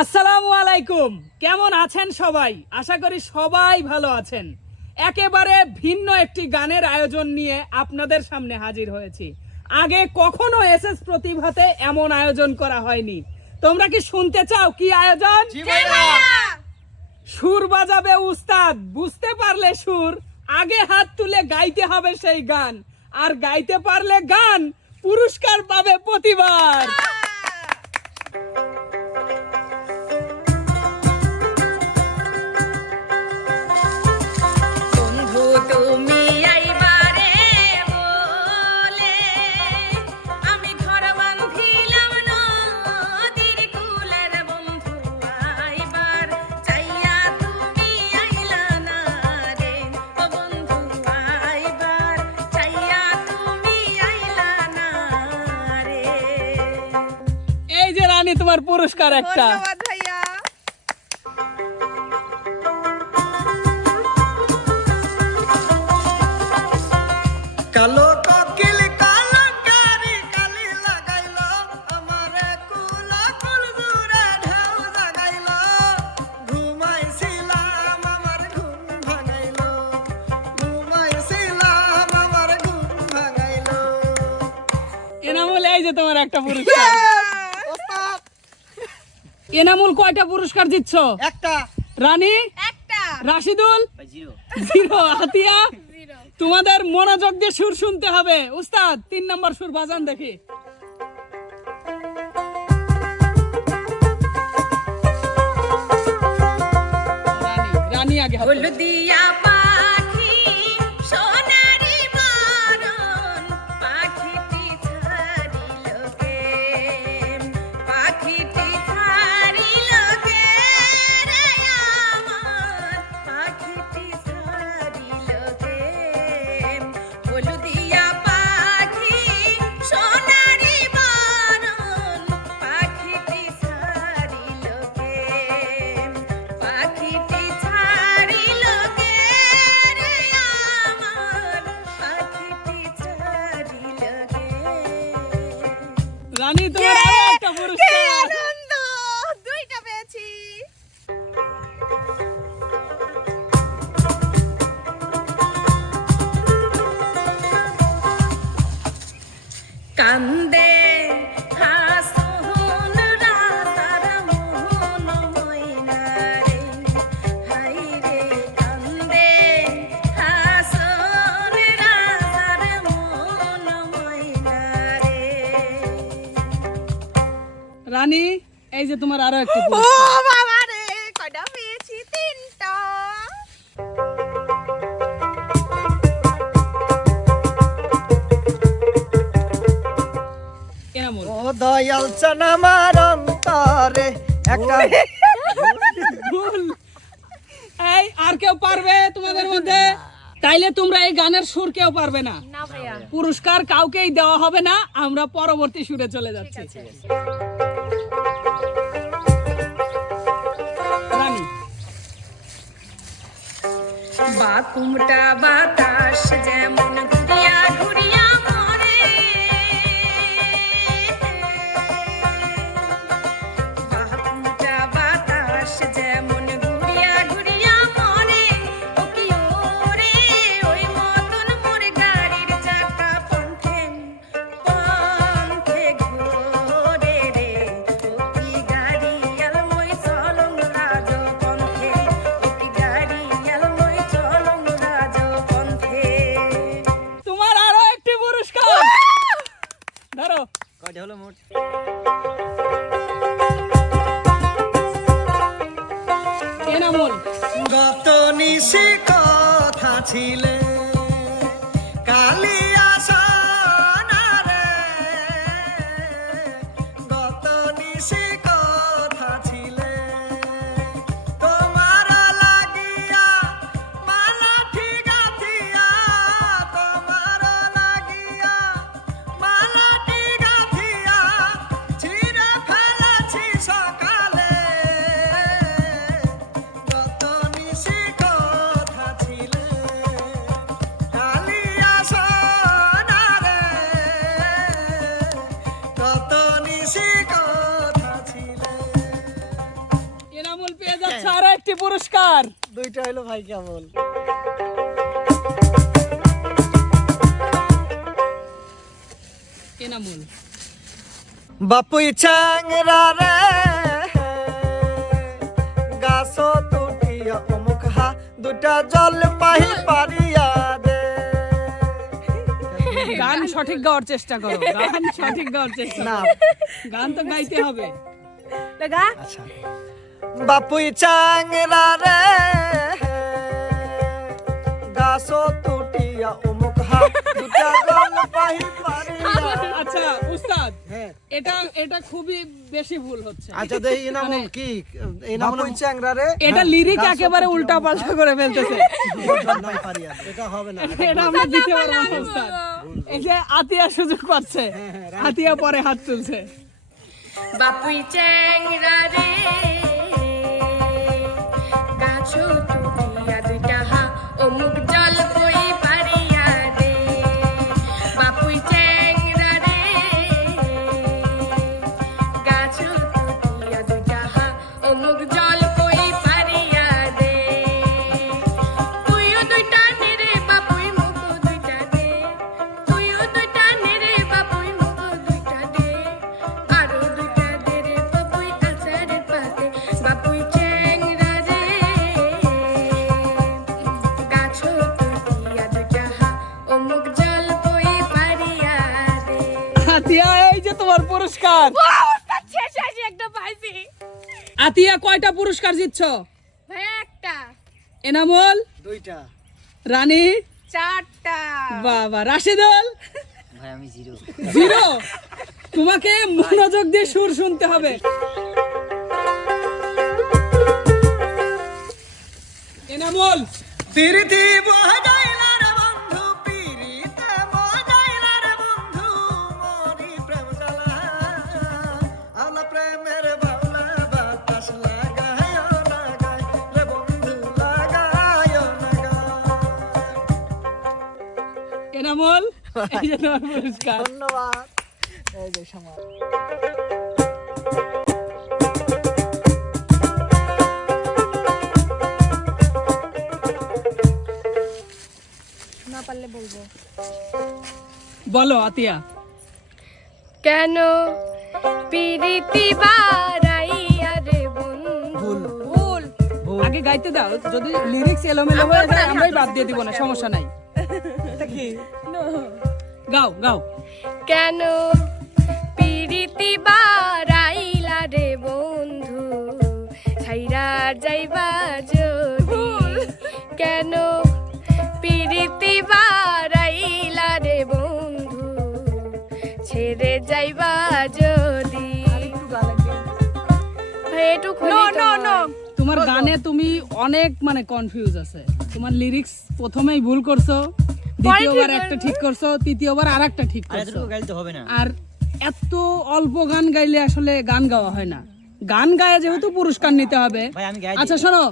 আসসালামু আলাইকুম। কেমন আছেন সবাই? আশা করি সবাই ভালো আছেন। একেবারে ভিন্ন একটি গানের আয়োজন নিয়ে আপনাদের সামনে হাজির হয়েছি। আগে কখনো এসএস প্রতিভাতে এমন আয়োজন করা হয়নি। তোমরা কি শুনতে চাও কি আয়োজন? সুর বাজাবে উস্তাদ বুঝতে পারলে সুর আগে হাত তুলে গাইতে হবে সেই গান। আর গাইতে পারলে গান পুরস্কার পাবে প্রতিবার। তোমার পুরস্কার একটা। কালো কোকিল কালো কারি কালি লাগাইল আমারে কুলা কুল দূরে ঢেউ জাগাইল। ঘুমাইছিলাম আমার ঘুম ভাঙাইল। ঘুমাইছিলাম আমার ঘুম ভাঙাইল। এনামুল এই যে তোমার একটা পুরস্কার। এনামুল কয়টা পুরস্কার দিচ্ছ একটা। রানী? একটা। রাশিদুল? জিরো। হাতিয়া তোমাদের মনোযোগ দিয়ে সুর শুনতে হবে। উস্তাদ তিন নম্বর সুর বাজান দেখি। রানী রানী আগে। হলদিয়া রানী তোমার যে তোমার আরও একটা ও বাবা রে কয়টা পেয়েছি তিনটা। ও দয়াল অন্তরে একটা এই আর কেউ পারবে তোমাদের মধ্যে? তাইলে তোমরা এই গানের সুর কেউ পারবে না। না পুরস্কার কাউকেই দেওয়া হবে না আমরা পরবর্তী সুরে চলে যাচ্ছি। বাকুমটা বাতাস যেমন দুইটা হইল ভাই কেমন? এনামুল। বাপুই চাংরা রে গাছ তুটিয়া অমুক হা দুটা জল পাহি পারিয়া দে। গান সঠিক গাওয়ার চেষ্টা করো গান সঠিক গাওয়ার চেষ্টা না। গান তো গাইতে হবে। দেখা আচ্ছা। বাপুই চাংরা রে। গাছ তুটিয়া অমুক হা দুটা পাহি আচ্ছা উস্তাদ হ্যাঁ। এটা এটা খুবই বেশি ভুল হচ্ছে। আচ্ছা দেই ইনামুল মানে- কি ইনামুল বাপুই চাংরা রে? এটা লিরিক একেবারে উল্টা পাল্টা করে ফেলতেছে। এটা হবে না এটা আমরা দিতে পারব না উস্তাদ। এই যে আতিয়া সুযোগ পাচ্ছে আতিয়া পরে হাত তুলছে। বাপুই চ্যাংরা রে। গাছো পুরস্কার। শেষ শেষ একটা পাইছি। আতিয়া কয়টা পুরস্কার জিতছ? ভাই একটা। এনামল? দুইটা। রানী? চারটা। বাবা রাশেদুল? ভাই আমি জিরো। জিরো? তোমাকে মনোযোগ দিয়ে সুর শুনতে হবে। এনামল? পিরিতি বহাইলা এই যে তোমার পুরস্কার। ধন্যবাদ। এই যে সমাজ না পারলে বলব। বলো আতিয়া। কেন পিরিতি রে বন্ধু? ভুল আগে গাইতে দাও যদি লিরিক্স এলোমেলো হয়ে যায় আমরাই বাদ দিয়ে দিব না সমস্যা নাই। গাও গাও। কেন পিরিতি বারাইলা রে বন্ধু? ছাইরা যাইবা যদি। কেন পিরিতি বারাইলা রে বন্ধু? ছেড়ে যাইবা যদি। একটু নো নো নো তোমার। গানে তুমি অনেক মানে কনফিউজ আছে। তোমার লিরিক্স প্রথমেই ভুল করছ। দ্বিতীয়বার একটা ঠিক করছ তৃতীয়বার আর একটা ঠিক করছ হবে না। আর এত অল্প গান গাইলে আসলে গান গাওয়া হয় না। গান গায়ে যেহেতু পুরস্কার নিতে হবে। আচ্ছা শোনো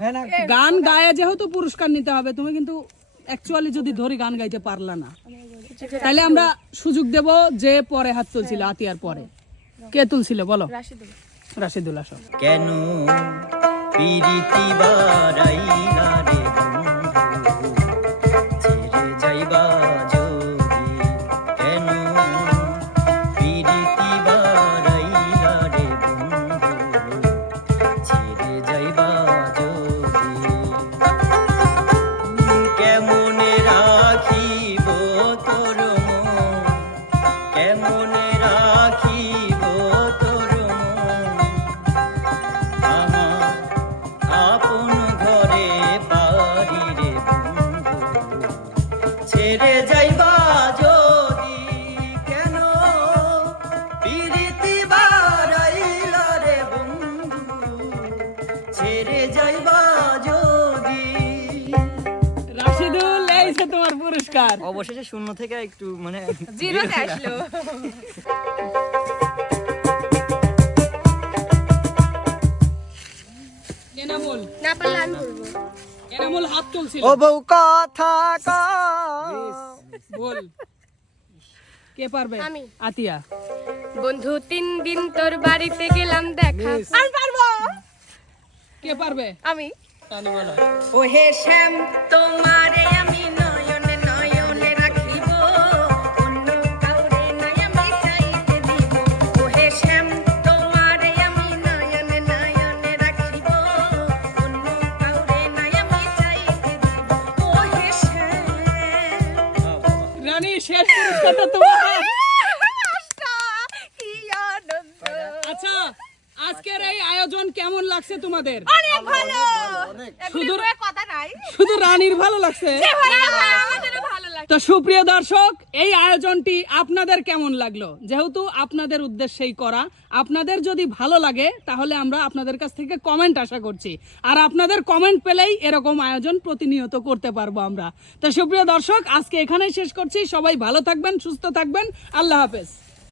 গান গায়ে যেহেতু পুরস্কার নিতে হবে তুমি কিন্তু অ্যাকচুয়ালি যদি ধরি গান গাইতে পারলা না। তাহলে আমরা সুযোগ দেব যে পরে হাত তুলছিল আতিয়ার পরে। কে তুলছিল বলো? রাশিদুল। আসো। কেন পিরিতি রে? তোমার পুরস্কার। অবশেষে শূন্য থেকে একটু মানে জিরোতে আসলো। না পারলে আমি বলব। এনামুল হাত তুলছিল। ও বউ কথা বল। কে পারবে? আমি। আতিয়া। বন্ধু তিন দিন তোর বাড়িতে গেলাম দেখা। আমি পারব। কে পারবে? আমি। বলো। ওহে শ্যাম তোমারে আমি শেষ তোমার আচ্ছা আজকের এই আয়োজন কেমন লাগছে তোমাদের? অনেক ভালো। শুধু- কথা নাই। শুধু রানীর ভালো লাগছে। তো সুপ্রিয় দর্শক, এই আয়োজনটি আপনাদের কেমন লাগল? যেহেতু আপনাদের উদ্দেশ্যেই করা, আপনাদের যদি ভালো লাগে, তাহলে আমরা আপনাদের কাছ থেকে কমেন্ট আশা করছি। আর আপনাদের কমেন্ট পেলেই এরকম আয়োজন প্রতিনিয়ত করতে পারব আমরা। তো সুপ্রিয় দর্শক, আজকে এখানেই শেষ করছি। সবাই ভালো থাকবেন, সুস্থ থাকবেন। আল্লাহ হাফেজ।